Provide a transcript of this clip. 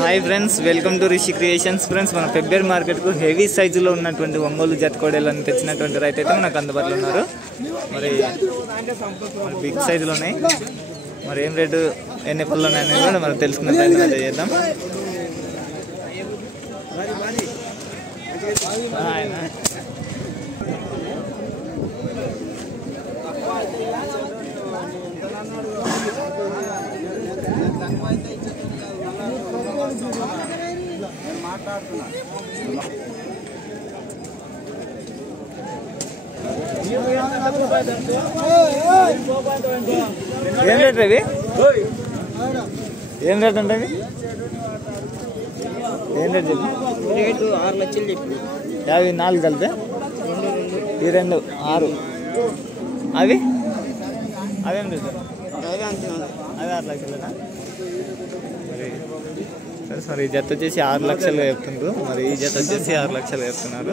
Hi friends, welcome to Rishi creations. Friends, మన ఫెబ్రవరి మార్కెట్కు heavy సైజులో ఉన్నటువంటి ఒంగోలు జతకోడేలను తెచ్చినటువంటి రైతు అయితే మనకు అందుబాటులో ఉన్నారు. మరి బిగ్ సైజులో ఉన్నాయి. మరి ఏం రేటు, ఎన్ని పళ్ళు ఉన్నాయని కూడా మనం తెలుసుకునే ప్రయత్నం అయితే చేద్దాం. ఏం రేట్ అవి? ఏం రేట్ ఉంటుంది? ఏం రేట్ చెప్పి? రేటు 6 లక్షలు చెప్పి 54 కలిపి ఈ 2 6. అవి అవేం రేట్? అవి 6 లక్షలేనా? మరి ఈ జత వచ్చేసి 6 లక్షలు చెప్తున్నారు. మరి ఈ జత వచ్చేసి 6 లక్షలు చెప్తున్నారు.